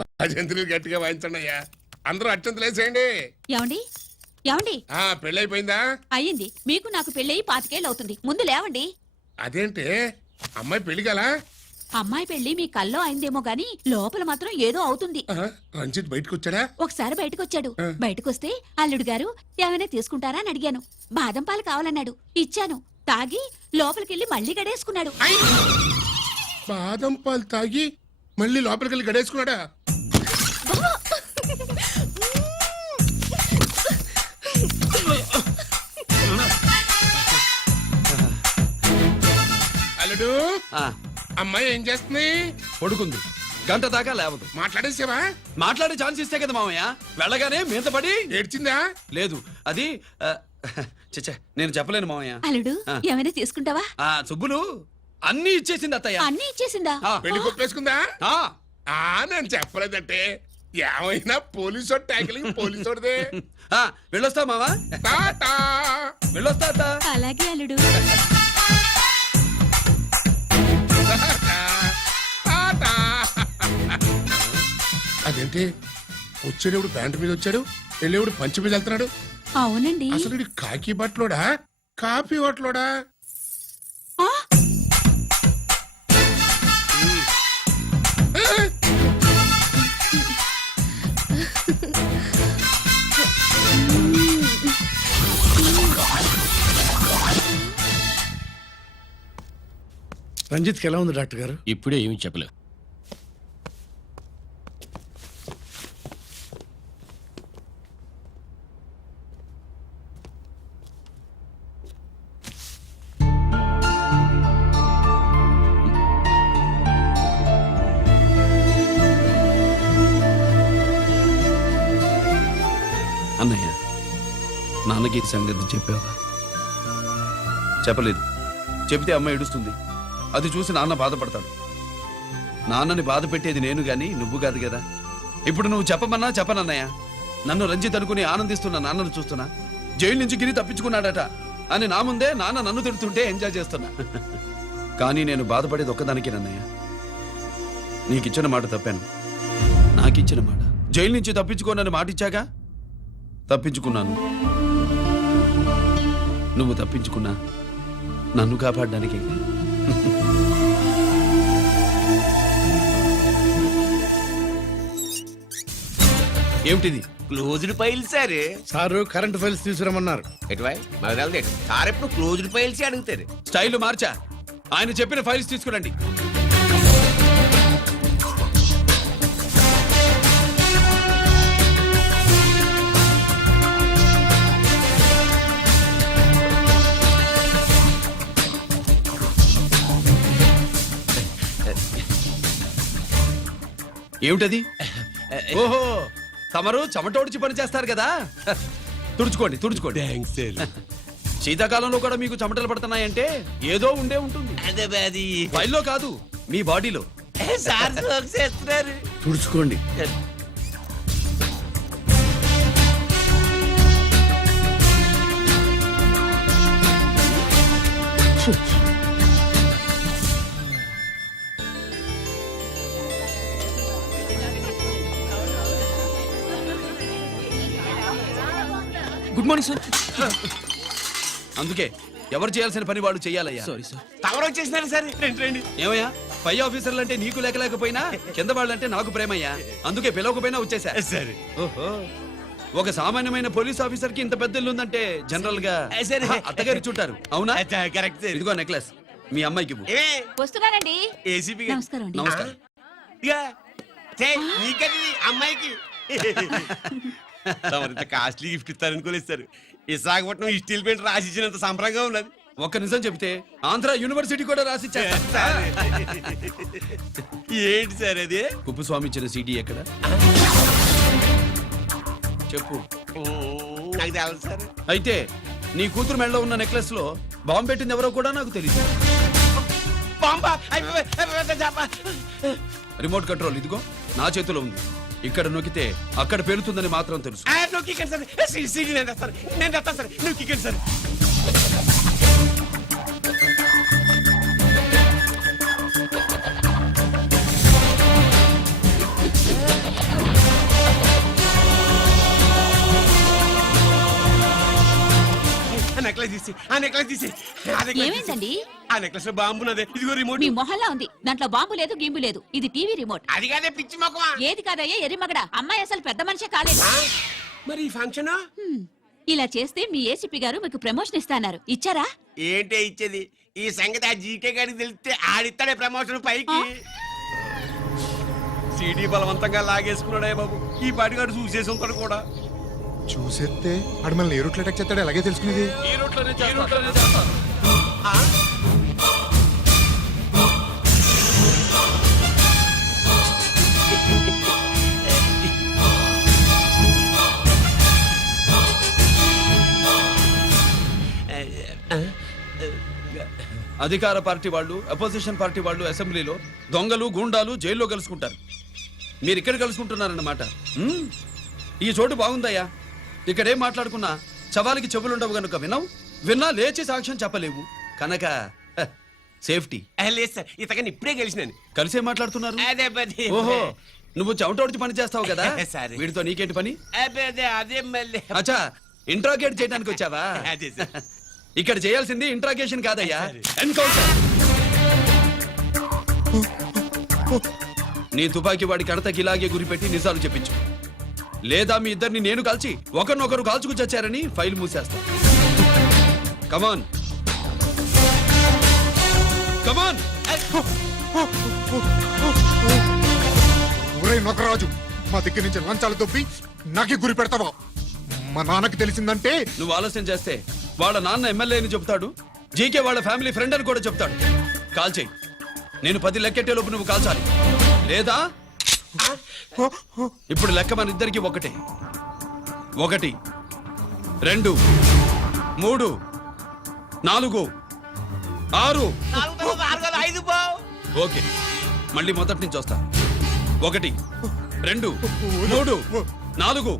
భజంత్రులు గట్టిగా వాయించండి అయ్యా. అందరూ అత్యంతలు వేసేయండి. ఏమండి ఏమండి పెళ్ళైపోయిందా? అయ్యింది. మీకు నాకు పెళ్ళయి 25 ఏళ్ళు అవుతుంది. ముందు లేవండి. అదేంటి అమ్మాయి పెళ్లి గల? అమ్మాయి పెళ్లి మీ కల్లో అయిందేమో గాని లోపల మాత్రం ఏదో అవుతుంది. రంజిత్ బయటకు వచ్చాడా? ఒకసారి బయటకొచ్చాడు. బయటకొస్తే అల్లుడు గారు ఏమైనా తీసుకుంటారా అని అడిగాను. బాదం పాలు కావాలన్నాడు. ఇచ్చాను. తాగి లోపలికెళ్ళి మళ్ళీ గడేసుకున్నాడు. బాదం పాలు తాగి మళ్ళీ లోపలికెళ్ళి గడేసుకున్నాడా? అల్లుడు, అమ్మాయి ఏం చేస్తుంది? పడుకుంది. గంట దాకా లేవదు. మాట్లాడేసావా? మాట్లాడే ఛాన్స్ ఇస్తే కదా మామయ్య. వెళ్ళగానే మీద పడి ఏడ్చిందా? లేదు, అది చచ్చా నేను చెప్పలేను మామయ్య. అల్లుడు ఏమైనా తీసుకుంటావా? సుబ్బులు అన్ని ఇచ్చేసింది అత్తయ్య. అన్ని ఇచ్చేసిందా? పెళ్లి కొప్పేసుకుందా? నేను చెప్పలేదంటే ఏమైనా పోలీసు ట్యాకిలింగ్ పోలీసోడిదే. వెళ్ళొస్తా మావా. వెళ్ళొస్తా అత్త. అలాగే అల్లుడు. అదేంటి వచ్చేటప్పుడు ప్యాంటు మీద వచ్చాడు, వెళ్ళేప్పుడు పంచి మీద వెళ్తున్నాడు? అవునండి. అసలు కాకి బట్టలోడా కాఫీ బట్టలోడా? రంజిత్కి ఎలా ఉంది డాక్టర్ గారు? ఇప్పుడే ఏమి చెప్పలే. అన్నయ్య, నాన్నకి ఈ సంగతి చెప్పావా? చెప్పలేదు. చెబితే అమ్మ ఏడుస్తుంది. అది చూసి నాన్న బాధపడతాడు. నాన్నని బాధ పెట్టేది నేను గాని నువ్వు కాదు కదా. ఇప్పుడు నువ్వు చెప్పమన్నా చెప్పనన్నయ్య. నన్ను రంజిత్ అనుకుని ఆనందిస్తున్న నాన్నను చూస్తున్నా. జైలు నుంచి గిరి తప్పించుకున్నాడట అని నా ముందే నాన్న నన్ను తిడుతుంటే ఎంజాయ్ చేస్తున్నా. కానీ నేను బాధపడేది ఒక్కదానికేనన్నయ్య. నీకిచ్చిన మాట తప్పాను. నాకిచ్చిన మాట. జైలు నుంచి తప్పించుకోనని మాట ఇచ్చాగా, తప్పించుకున్నాను. నువ్వు తప్పించుకున్నా నన్ను కాపాడడానికి. ఏమిటిది? Closed file sir. Sir current files తీసుకురమ్మన్నారు. ఎటువై మాకు తెలదేంటి సార్, ఎప్పుడు క్లోజ్డ్ ఫైల్స్ అడుగుతారు. స్టైల్ మార్చా. ఆయన చెప్పిన ఫైల్స్ తీసుకురండి. ఏమిటది? ఓహో, తమరు చెమటోడిచి పని చేస్తారు కదా. తుడుచుకోండి తుడుచుకోండి. శీతాకాలంలో కూడా మీకు చెమటలు పడుతున్నాయంటే ఏదో ఉండే ఉంటుంది. ఫైల్లో కాదు, మీ బాడీలో. తుడుచుకోండి. Good morning sir. అందుకే ఎవరు చేయాల్సిన పని వాళ్ళు చెయ్యాలయ్యా. Sorry sir. తమరు వచ్చేసినారు సార్. రండి. ఏమయ్యా, పై ఆఫీసర్లు అంటే నీకు లేకపోయినా కింద వాళ్ళంటే నాకు ప్రేమయ్యా. అందుకే పిలవకపోయినా వచ్చేసా. సరే. ఓహో, ఒక సామాన్యమైన పోలీస్ ఆఫీసర్ కి ఇంత పెద్ద ఇల్లు ఉందంటే జనరల్ గా అత్తగారి చుట్టారు. అవునా? కరెక్ట్. ఇదిగో నెక్లెస్ మీ అమ్మాయికి. వస్తున్నానండి. ఏసీపీ నమస్కారం అండి. నమస్కారం. నీకది అమ్మాయికి తమరింత కాస్ట్లీ గిఫ్ట్ ఇస్తారనుకోలేదు సార్. విశాఖపట్నం స్టీల్ పెయింట్ రాసి ఇచ్చినంత సంప్రదంగా ఉన్నది. ఒక్క నిజం చెప్తే ఆంధ్ర యూనివర్సిటీ కూడా రాసిచ్చా. ఏంటి సార్ అది? కుప్పస్వామి ఇచ్చిన సీడీ ఎక్కడ చెప్పు. నాకు తెలదు సార్. అయితే నీ కూతురు మెడలో ఉన్న నెక్లెస్ లో బాంబు పెట్టింది ఎవరో కూడా నాకు తెలియదు. రిమోట్ కంట్రోల్ ఇదిగో నా చేతిలో ఉంది. ఇక్కడ నొక్కితే అక్కడ పేలుతుందని మాత్రం తెలుసు. నేను తెస్తాను సార్. నువ్వు సార్. తీసి ఆ నెక్లెస్ తీసి ఆ necklace తీసి. ఏమైందండి ఆ నెక్లెస్ లో బాంబు ఉన్నదే ఇదిగో రిమోట్ మీ మొహల్లా ఉంది దాంట్లో బాంబు లేదు గింబు లేదు ఇది టీవీ రిమోట్ అది కాదే పిచ్చి మొక్కవా ఏది కాదయ్యా ఎర్రిమగడ అమ్మాయి అసలు పెద్ద మనిషే కాలేదు మరి ఈ ఫంక్షన్ ఇలా చేస్తే మీ ఏసీపీ గారు మీకు ప్రమోషన్ ఇస్తాన్నారు ఇచ్చారా ఏంటే ఇచ్చేది ఈ సంగతి ఆ జీకే గారికి తెలిస్తే ఆడిస్తాడే ప్రమోషన్ పైకి సీడీ బలవంతంగా లాగేసుకున్నాడే బాబు ఈ పాటిగాడు చూసేసి ఉంటాడు కూడా చూసేస్తే ఆడు మనల్ని ఏ రూట్లో అటాక్ చేస్తాడో ఎలాగే తెలుసుకునేది ఈ రూట్లోనే చేస్తాను. ఆ? అధికార పార్టీ వాళ్ళు అపోజిషన్ పార్టీ వాళ్ళు అసెంబ్లీలో దొంగలు గూండాలు జైల్లో కలుసుకుంటారు మీరు ఇక్కడ కలుసుకుంటున్నారన్నమాట హ్మ్. ఈ చోటు బాగుందయ్యా ఇక్కడేం మాట్లాడుకున్నా చవాలికి చెవులుండవు గనుక విన్నా లేచి సాక్ష్యం చెప్పలేవు కనుక సేఫ్టీ లేదు సార్ ఇతగాని ఇప్పుడే గెలిచినాను కలిసే మాట్లాడుతున్నారు అదే పది ఓహో నువ్వు చెమటోడిచి పని చేస్తావు కదా సరే. వీడితో నీకేంటి పని అదే మళ్ళీ అచ్చా ఇంట్రాగేట్ చేయడానికి వచ్చావా అదే సార్. ఇక్కడ చేయాల్సింది ఇంట్రాగేషన్ కాదయ్యా సరే. ఎన్కౌంటర్ నీ తుపాకీ వాడి కడతకి ఇలాగే గురిపెట్టి నిజాలు చెప్పించు లేదా మీ ఇద్దరిని నేను కాల్చి ఒకరినొకరు కాల్చుకు చచ్చారని ఫైల్ మూసేస్తా కమాన్ కమాన్ ఒరే నొకరాజు మా దగ్గర నుంచి లంచాలు దొబ్బి నాకే గురి పెడతావా మా నాన్నకి తెలిసిందంటే నువ్వు ఆలస్యం చేస్తే వాళ్ళ నాన్న ఎమ్మెల్యే అని చెప్తాడు జీకే వాళ్ళ ఫ్యామిలీ ఫ్రెండ్ అని కూడా చెప్తాడు కాల్ చేయి నేను 10 లెక్కెట్టే లోపు నువ్వు కాల్చాలి లేదా ఇప్పుడు లెక్క మన ఇద్దరికి ఒకటే 1 2 3 4 6 ఐదు బావు ఓకే మళ్ళీ మొదటి నుంచి వస్తా 1 2 3 4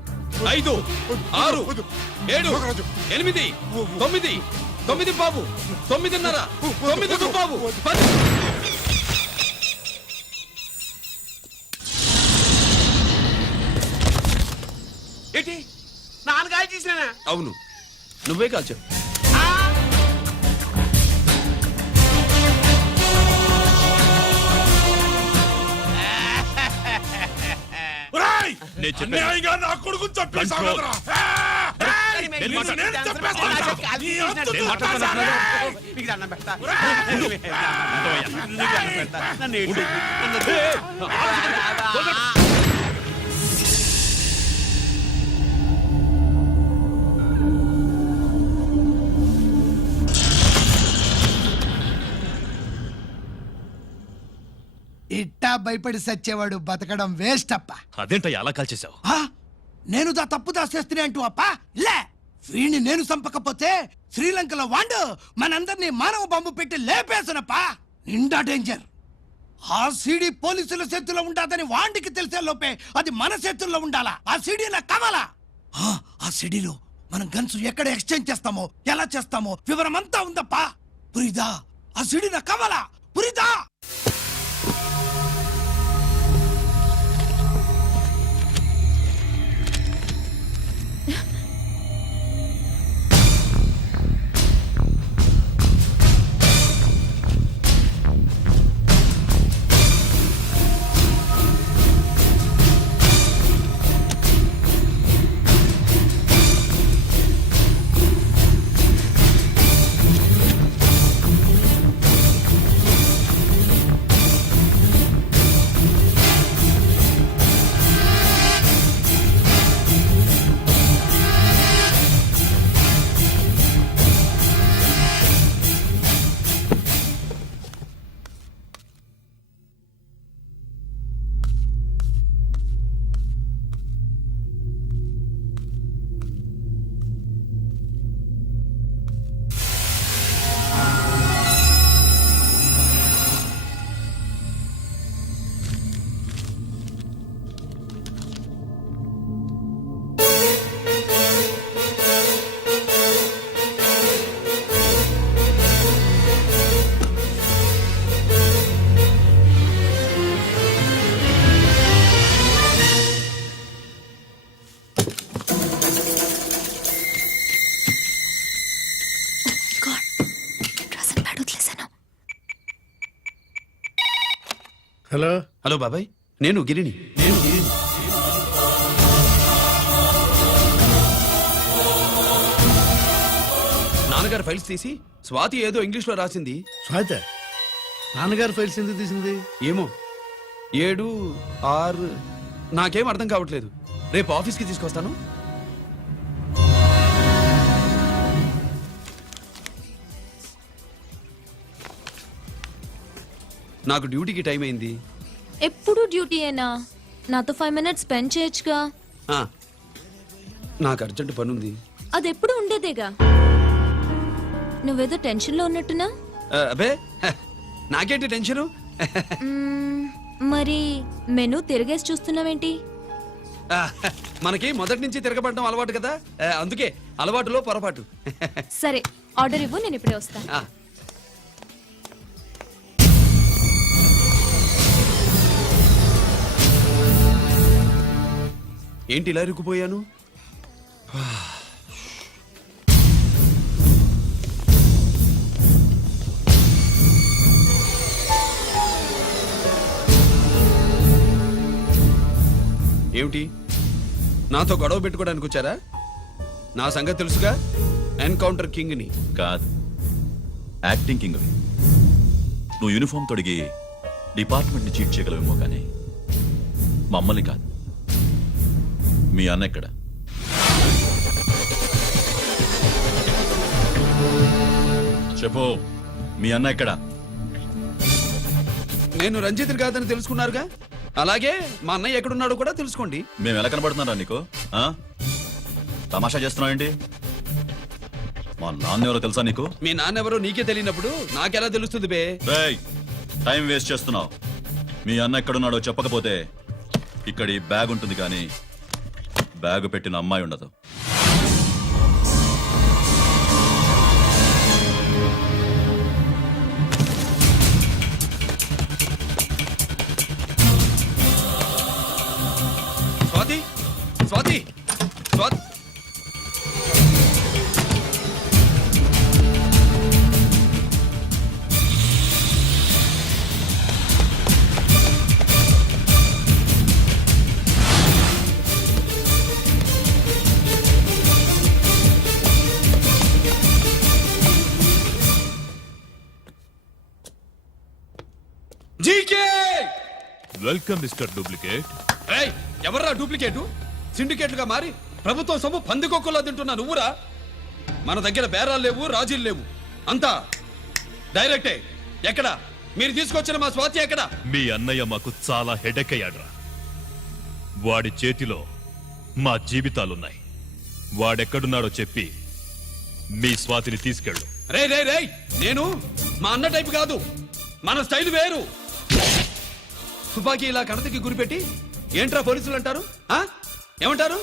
5 6 7 8 9 9 బాబు 9:30 9 బాబు 10 ఏంటి నాన్నగారు చేసినా అవును నువ్వే కాల్చావు అన్యాయంగా నా కొడుకు చంపేశావు కదరా? ఇట్టా భయపడి సచ్చేవాడు బతకడం వేస్ట్ అప్ప అదేంటయ్యా అలా కాల్చేశావు ఆ? నేను తప్పు దాచేస్తున్నా అంటూ అప్ప లే వీణ్ణి నేను చంపకపోతే శ్రీలంకలో వాండు మనందరినీ మానవ బాంబు పెట్టి లేపేసనప్ప నిండా డేంజర్ ఆ సీడీ పోలీసుల చేతుల్లో ఉండాదని వాండికి తెలిసే లోపే అది మన చేతుల్లో ఉండాలా ఆ సీడీ నాకు కావాలా ఆ సీడీలో మనం గన్స్ ఎక్కడ ఎక్స్చేంజ్ చేస్తామో ఎలా చేస్తామో వివరం అంతా ఉందప్పా పురిదా ఆ సీడీ నాకు కావాలా పురిదా హలో హలో బాబాయ్, నేను గిరిని. నాన్నగారు ఫైల్స్ తీసి స్వాతి ఏదో ఇంగ్లీష్ లో రాసింది. స్వాతి నాన్నగారు ఫైల్స్ ఎందుకు తీసింది? ఏమో 7, 6 నాకేం అర్థం కావట్లేదు. రేపు ఆఫీస్కి తీసుకొస్తాను. నాకు డ్యూటీకి టైం అయింది. ఎప్పుడు డ్యూటీయేనా? నాతో 5 minutes స్పెండ్ చేయొచ్చుగా. ఆ, నాకు అర్జెంట్ పని ఉంది. అది ఎప్పుడు ఉండేదేగా. నువ్వేదో టెన్షన్లో ఉన్నట్టున్నా. అబే నాకేంటి టెన్షను? మరి మెనూ తిరిగేసి చూస్తున్నావేంటి? మనకి మొదటి నుంచి తిరగబడడం అలవాటు కదా, అందుకే అలవాటులో పొరపాటు. సరే ఆర్డర్ ఇవ్వు, నేను ఇప్పుడే వస్తాను. ఆ, ఏంటి ఇలా ఇరుక్కుపోయాను? ఏమిటి, నాతో గొడవ పెట్టుకోవడానికి వచ్చారా? నా సంగతి తెలుసుగా, ఎన్కౌంటర్ కింగ్ని. కాదు, యాక్టింగ్ కింగ్. నువ్వు యూనిఫామ్ తొడిగి డిపార్ట్మెంట్ని చీట్ చేయగలవేమో కానీ మమ్మల్ని కాదు. మీ అన్న ఎక్కడ? చెప్పు, మీ అన్న ఎక్కడ? నేను రంజిత్ కాదని తెలుసుకున్నారుగా, అలాగే మా అన్నయ్య ఎక్కడున్నాడో కూడా తెలుసుకోండి. మేము ఎలా కనబడుతున్నారా నీకు? ఆ? తమాషా చేస్తున్నావేంటి? మా నాన్న ఎవరో తెలుసా నీకు? మీ నాన్నెవరో నీకే తెలియనప్పుడు నాకెలా తెలుస్తుంది బే? రేయ్, టైం వేస్ట్ చేస్తున్నావు. మీ అన్న ఎక్కడున్నాడో చెప్పకపోతే ఇక్కడ ఈ బ్యాగ్ ఉంటుంది కానీ బ్యాగ్ పెట్టిన అమ్మాయి ఉండదు. Swathi, Swathi, Swathi. GK! Welcome mister duplicate. ఏయ్, ఎవర్రా డూప్లికేటు? సిండికేట్లుగా మారి ప్రభుత్వం సొమ్ము పందికొక్కులా తింటున్నా నువ్వురా? మన దగ్గర బేరాలు లేవు, రాజీలు లేవు, అంతా డైరెక్టే. ఎక్కడ మీరు తీసుకొచ్చిన మా స్వాతి ఎక్కడ? మీ అన్నయ్య మాకు చాలా హెడెక్ అయ్యాడ్రా. వాడి చేతిలో మా జీవితాలున్నాయి. వాడెక్కడున్నాడో చెప్పి మీ స్వాతిని తీసుకెళ్ళు. రే రే రే, నేను మా అన్న టైపు కాదు, మన స్టైల్ వేరు. తుపాకీ ఇలా కణతకి గురిపెట్టి ఏంట్రా పోలీసులు అంటారు? ఆ? ఏమంటారు?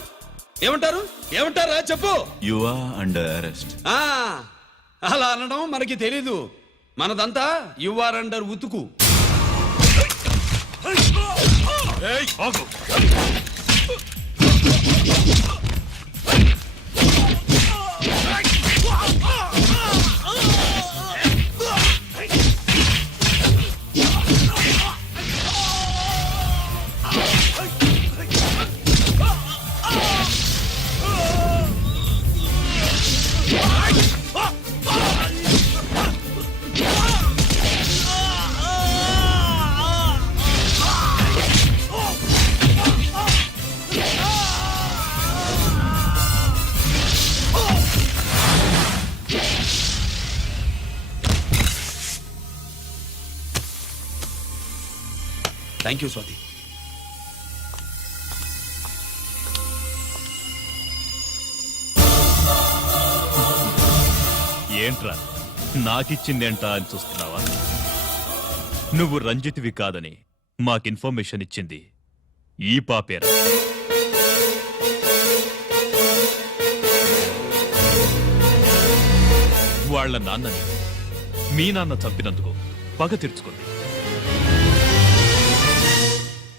ఏమంటారు? ఏమంటారా చెప్పు. You are under arrest. ఆ, అలా అనడం మనకి తెలీదు. మనదంతా యు ఆర్ అండర్ ఉతుకు. Thank you Swathi. ఏంట్రా నాకిచ్చిందేంటా అని చూస్తున్నావా? నువ్వు రంజిత్వి కాదని మాకు ఇన్ఫర్మేషన్ ఇచ్చింది ఈ పాపేరా. వాళ్ళ నాన్నని మీ నాన్న చంపినందుకు పగ తీర్చుకుంది.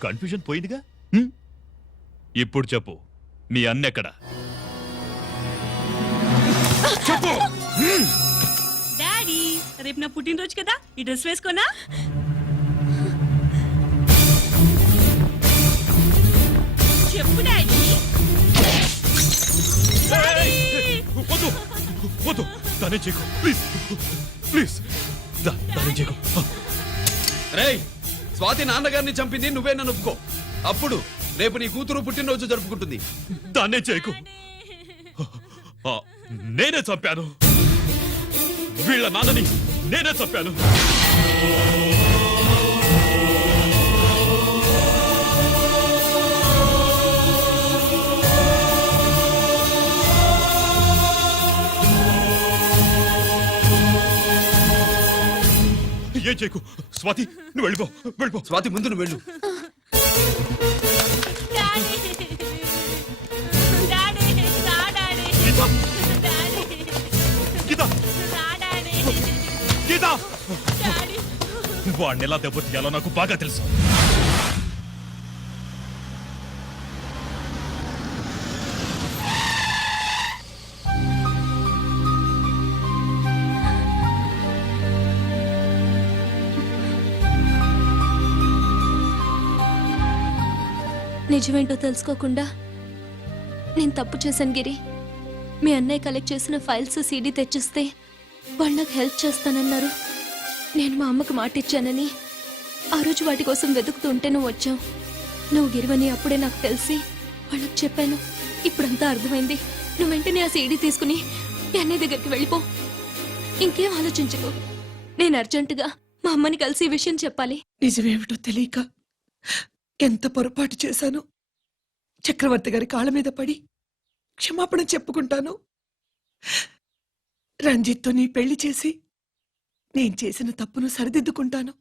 కన్ఫ్యూజన్ పోయిందిగా. ఇప్పుడు చెప్పు, మీ అన్నెక్కడా? చెప్పు. డాడీ, రేపు నా పుట్టినరోజు కదా, ఈ డ్రెస్ వేసుకోనా? దానే చేయకు ప్లీజ్ ప్లీజ్ దానే చేయకు రేయ్ స్వాతి నాన్నగారిని చంపింది నువ్వే నన్ను ఒప్పుకో. అప్పుడు రేపు నీ కూతురు పుట్టినరోజు జరుపుకుంటుంది. దాన్నే చేయకు ఆ, నేనే చంపాను వీళ్ళ నాన్నని నేనే చంపాను ఏం చేయకు స్వాతి నువ్వు వెళ్ళిపో స్వాతి ముందు నువ్వు వెళ్ళు. గీత గీత గీత వాడిని ఎలా దెబ్బతీయాలో నాకు బాగా తెలుసు. నిజమేంటో తెలుసుకోకుండా నేను తప్పు చేశాను గిరి. మీ అన్నయ్య కలెక్ట్ చేసిన ఫైల్స్ సీడీ తెచ్చిస్తే వాళ్ళు నాకు హెల్ప్ చేస్తానన్నారు. నేను మా అమ్మకు మాట ఇచ్చానని ఆ రోజు వాటి కోసం వెతుకుతుంటే నువ్వు వచ్చావు. నువ్వు గిరివని అప్పుడే నాకు తెలిసి వాళ్ళకి చెప్పాను. ఇప్పుడంతా అర్థమైంది. నువ్వు వెంటనే ఆ సీడీ తీసుకుని మీ అన్నయ్య దగ్గరికి వెళ్ళిపో. ఇంకేం ఆలోచించకు. నేను అర్జెంటుగా మా అమ్మని కలిసి ఈ విషయం చెప్పాలి. నిజమేమిటో తెలియక ఎంత పొరపాటు చేశాను. చక్రవర్తి గారి కాళ్ళ మీద పడి క్షమాపణ చెప్పుకుంటాను. రంజిత్తో నీ పెళ్లి చేసి నేను చేసిన తప్పును సరిదిద్దుకుంటాను.